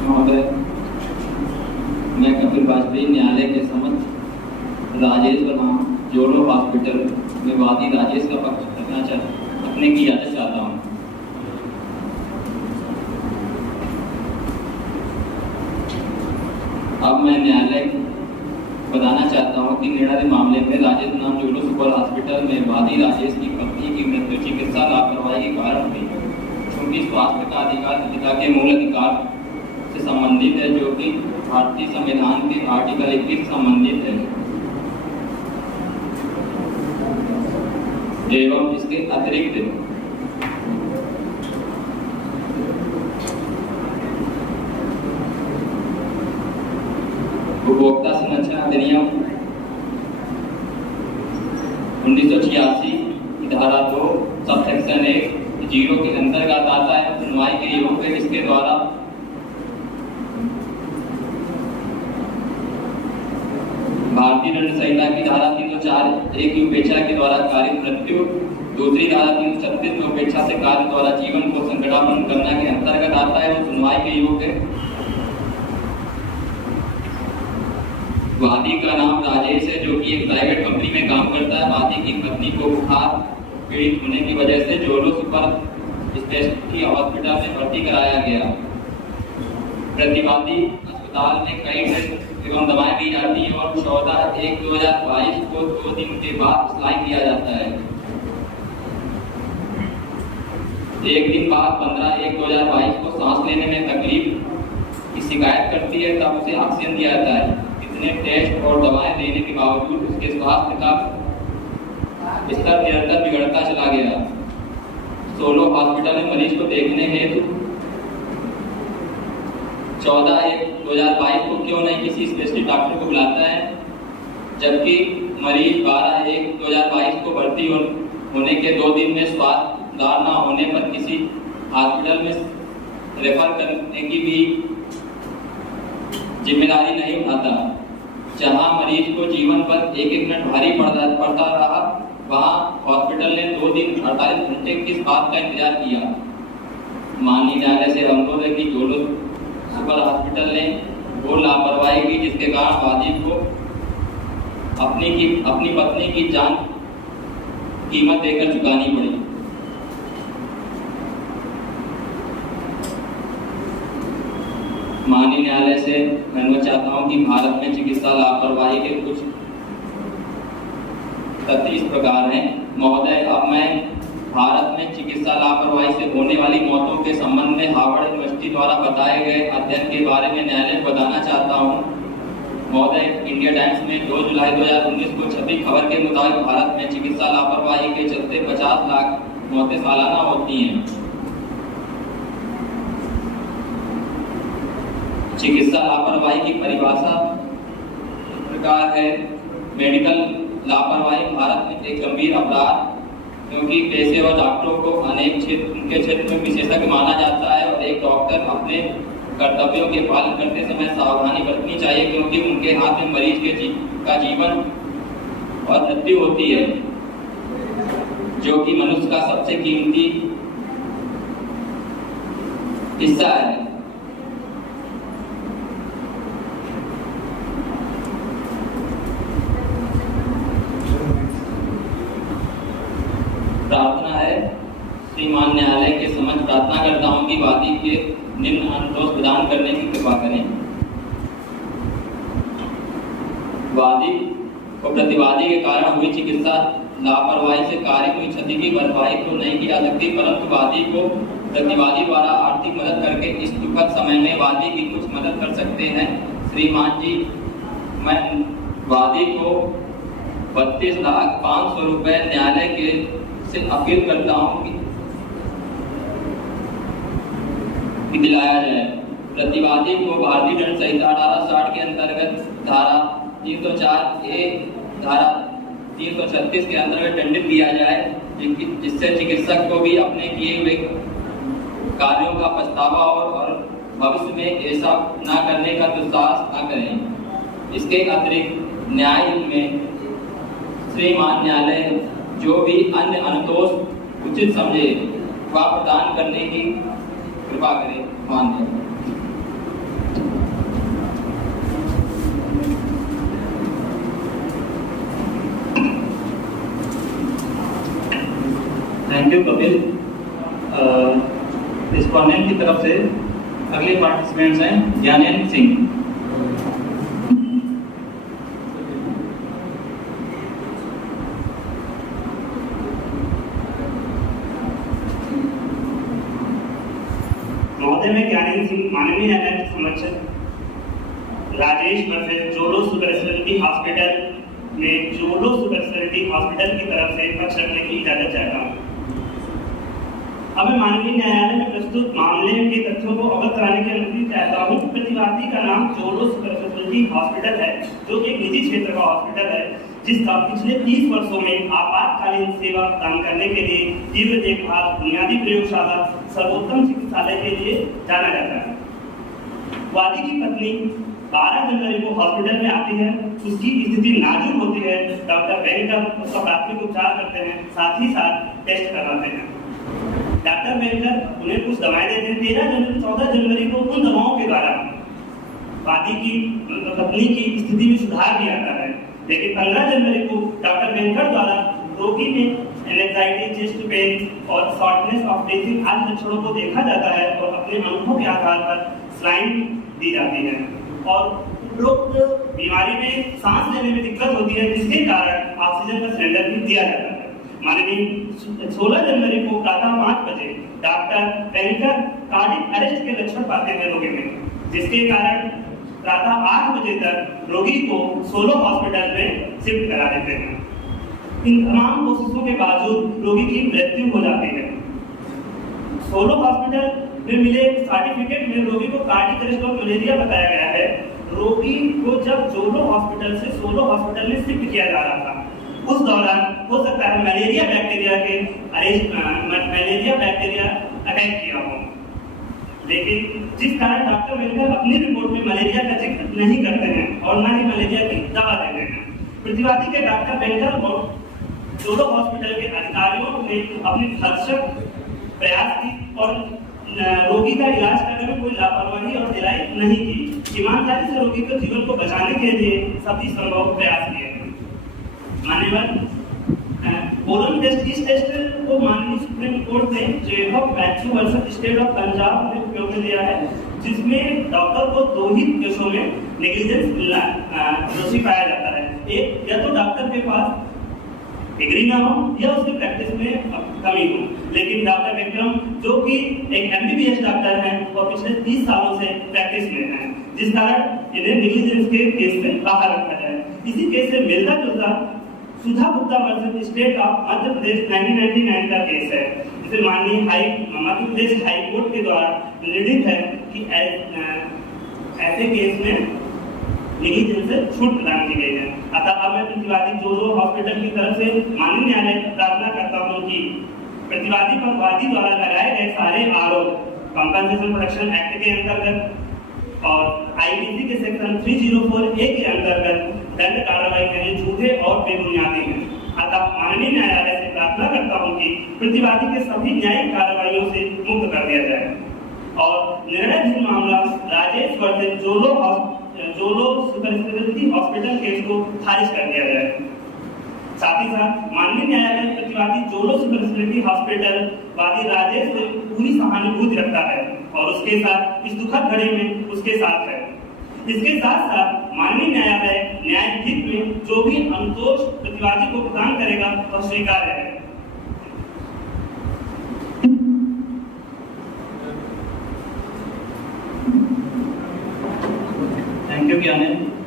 महोदय, मैं कपिल वाजपेयी न्यायालय के समक्ष राजेश बनाम जोड़ो हॉस्पिटल में वादी राजेश का पक्ष रखने की इजाजत चाहता हूँ। अब मैं न्यायालय बताना चाहता हूँ कि निर्णय मामले में राजेश बनाम जोड़ो सुपर हॉस्पिटल में वादी राजेश की पत्नी की मृत्यु चिकित्सा लापरवाही के कारण हुई, क्योंकि स्वास्थ्य का अधिकार पिता के मूल अधिकार से संबंधित है, जो कि भारतीय संविधान के आर्टिकल 21 से संबंधित है एवं इसके अतिरिक्त उपभोक्ता संरक्षण अधिनियम 1986 की धारा 2 सबसेक्शन 1(0) के अंतर्गत आता है। सुनवाई के योग्य इसके द्वारा भारतीय दंड संहिता की धारा 304(1) की उपेक्षा के द्वारा कारित मृत्यु, दूसरी धारा 336 में उपेक्षा से कार्य द्वारा जीवन को संकटापन्न करना के अंतर्गत आता है। और सुनवाई के योग्य वादी का नाम राजेश है, जो कि एक प्राइवेट कंपनी में काम करता है। वादी की पत्नी को बुखार पीड़ित होने की वजह से जोड़ो सुपर स्पेशलिटी हॉस्पिटल में भर्ती कराया गया। प्रतिवादी अस्पताल में कई टेस्ट एवं दवाएं दी जाती हैं और 14/1/2022 को 2 दिन के बाद स्लाइन किया जाता है। 1 दिन बाद 15/1/2022 को सांस लेने में तकलीफ की शिकायत करती है, तब उसे ऑक्सीजन दिया जाता है। इतने टेस्ट और दवाएं देने के बावजूद उसके स्वास्थ्य का स्तर निरंतर बिगड़ता चला गया। सोलो हॉस्पिटल में मरीज को देखने हेतु 14/1/2022 को क्यों नहीं किसी स्पेशलिस्ट डॉक्टर को बुलाता है, जबकि मरीज 12/1/2022 को भर्ती होने के 2 दिन में स्वास्थ्य सुधार न होने पर किसी हॉस्पिटल में रेफर करने की भी जिम्मेदारी नहीं उठाता। जहां मरीज को जीवन पर 1-1 मिनट भारी पड़ता रहा, वहां हॉस्पिटल ने 2 दिन 48 घंटे किस बात का इंतजार किया। माननीय न्यायालय से अनुरोध है कि जोड़ो सुपर हॉस्पिटल ने वो लापरवाही की जिसके कारण वादी को अपनी पत्नी की जान कीमत देकर चुकानी पड़ी। माननीय न्यायालय से मैं अनुरोध चाहता हूं कि भारत में चिकित्सा लापरवाही के कुछ तथ्य इस प्रकार हैं। महोदय, अब मैं भारत में चिकित्सा लापरवाही से होने वाली मौतों के संबंध में हार्वर्ड यूनिवर्सिटी द्वारा बताए गए अध्ययन के बारे में न्यायालय को बताना चाहता हूं। महोदय, इंडिया टाइम्स में 2 जुलाई 2019 को छपी खबर के मुताबिक भारत में चिकित्सा लापरवाही के चलते 50 लाख मौतें सालाना होती हैं। चिकित्सा लापरवाही की परिभाषा इस प्रकार है। मेडिकल लापरवाही भारत में एक गंभीर अपराध, क्योंकि पेशेवर डॉक्टरों को उनके क्षेत्र में विशेषज्ञ माना जाता है और एक डॉक्टर अपने कर्तव्यों के पालन करते समय सावधानी बरतनी चाहिए, क्योंकि उनके हाथ में मरीज का जीवन और मृत्यु होती है, जो कि मनुष्य का सबसे कीमती हिस्सा है। प्रार्थना है, श्रीमान न्यायालय के समक्ष प्रार्थना करता हूं कि वादी के निम्न अनुरोध प्रदान करने की कृपा करें। वादी को प्रतिवादी के कारण हुई चिकित्सा लापरवाही से कार्य हुई क्षति की भरपाई तो नहीं की जा सकती, परंतु वादी को प्रतिवादी द्वारा आर्थिक मदद करके इस दुखद समय में वादी की कुछ मदद कर सकते हैं। श्रीमान जी, मैं वादी को 32,500,000 रुपए न्यायालय के से अपील करता हूं कि दिलाया जाए। प्रतिवादी को भारतीय दंड संहिता 1860 के अंतर्गत धारा 304(a), धारा 336 के अंतर्गत दंडित किया जाए, जिससे चिकित्सक को भी अपने किए हुए कार्यों का पछतावा और भविष्य में ऐसा न करने का दुस्साहस न करें। इसके अतिरिक्त न्याय में श्रीमान न्यायालय जो भी अन्य अनुतोष उचित समझे वह प्रदान करने की कृपा करें। मान्य। यू कपिल। रिस्पोंडेंट की तरफ से अगले पार्टिसिपेंट्स हैं ज्ञानेंद्र सिंह। महोदय, मैं ज्ञानेंद्र सिंह माननीय न्यायालय समक्ष Rajesh versus Jolo super specialty hospital में जोलो सुपर स्पेशलिटी हॉस्पिटल की तरफ से पक्ष रखने की इजाजत चाहता हूँ। अब मैं माननीय न्यायालय में प्रस्तुत मामले के तथ्यों को अवगत कराने की अनुमति चाहता हूँ। प्रतिवादी का नाम जोलो सुपर स्पेशलिटी हॉस्पिटल है, जो एक निजी क्षेत्र का हॉस्पिटल है, जिसका पिछले 30 वर्षों में आपातकालीन सेवा प्रदान करने के लिए तीव्र देखभाल, बुनियादी प्रयोगशाला, सर्वोत्तम चिकित्सालय के लिए जाना जाता है। वादी की पत्नी 12 जनवरी को हॉस्पिटल में आती है। उसकी स्थिति नाजुक होती है। डॉक्टर वेंकर उसका प्राथमिक उपचार करते हैं, साथ ही साथ टेस्ट करवाते हैं। डॉक्टर वेंकर उन्हें कुछ दवाएं देते हैं। 14 जनवरी को उन दवाओं के द्वारा वादी की पत्नी की स्थिति में सुधार भी आता है, लेकिन 15 जनवरी को डॉक्टर वेंकर द्वारा रोगी में एंजाइटी, चेस्ट पेन और शॉर्टनेस ऑफ ब्रीथिंग आदि लक्षणों को देखा जाता है और अपने अनुभव के आधार पर सलाइन दी जाती है और उपरोक्त बीमारी में सांस लेने में दिक्कत होती है, जिसके कारण ऑक्सीजन का सिलेंडर भी दिया जाता है। माननीय 16 जनवरी को प्रातः 5 बजे डॉक्टर वेंकर कार्डियक अरेस्ट के लक्षण पाते हैं रोगी में, जिसके कारण प्रातः 8 बजे तक रोगी को सोलो हॉस्पिटल में शिफ्ट करा देते हैं। इन तमाम कोशिशों के बावजूद रोगी की मृत्यु हो जाती है। सोलो हॉस्पिटल में मिले सर्टिफिकेट में रोगी को कार्डियक अरेस्ट और मलेरिया बताया गया है। रोगी को जब जोलो हॉस्पिटल से सोलो हॉस्पिटल में शिफ्ट किया जा रहा था, उस दौरान हो सकता है मलेरिया बैक्टीरिया अटैक किया हो, लेकिन जिस कारण डॉक्टर वेंकर अपनी रिपोर्ट में मलेरिया का जिक्र नहीं करते हैं और न ही मलेरिया की दवा देते हैं। प्रतिवादी के डॉक्टर वेंकर और जोलो हॉस्पिटल के अधिकारियों ने अपनी भरसक प्रयास की और रोगी का इलाज करने में कोई लापरवाही और ढिलाई नहीं की। ईमानदारी से रोगी के जीवन को बचाने के लिए सभी संभव प्रयास किए। मान्यवर, कोलन टेस्ट, इस टेस्ट को माननीय सुप्रीम कोर्ट ने Jacob Matthew versus state of Punjab में उपयोग में लिया है, जिसमें डॉक्टर को 2 ही केसों में नेग्लिजेंस दोषी पाया जाता है। एक, या तो डॉक्टर के पास डिग्री ना हो या उसकी प्रैक्टिस में कमी हो, लेकिन डॉक्टर विक्रम जो कि एक एमबीबीएस डॉक्टर हैं और पिछले 30 सालों से प्रैक्टिस में हैं, जिस कारण इन्हें नेग्लिजेंस के केस से बाहर रखा जाए। इसी केस से मिलता जुलता सुधा Gupta versus state of Madhya Pradesh 1999 का केस है, जिसे माननीय मध्य प्रदेश हाई कोर्ट के द्वारा निर्णित है कि ऐसे केस में नेग्लिजेंस से छूट प्रदान की गई है। अतः अब मैं प्रतिवादी जोलो हॉस्पिटल की तरफ से माननीय न्यायालय से प्रार्थना करता हूं कि प्रतिवादी पर वादी द्वारा लगाए गए सारे आरोप कंपनसेशन प्रोटेक्शन एक्ट के अंतर्गत और आईपीसी के सेक्शन 304A के अंतर्गत दंड कार्रवाई के लिए झूठे और बेबुनियादी हैं। अतः माननीय न्यायालय से प्रार्थना करता हूं कि प्रतिवादी के सभी न्यायिक कार्रवाइयों से मुक्त कर दिया जाए और निर्णयाधीन मामला Rajesh versus Jolo super specialty hospital case को खारिज कर दिया जाए। साथ ही साथ माननीय न्यायालय प्रतिवादी जोलो सुपर स्पेशलिटी हॉस्पिटल वादी राजेश से पूरी सहानुभूति रखता है और उसके साथ इस दुखद घड़ी में उसके साथ है। इसके साथ साथ माननीय न्यायालय न्यायाधीश में जो भी संतोष प्रतिवादी को प्रदान करेगा वह स्वीकार्य है। Thank you Gyanendra.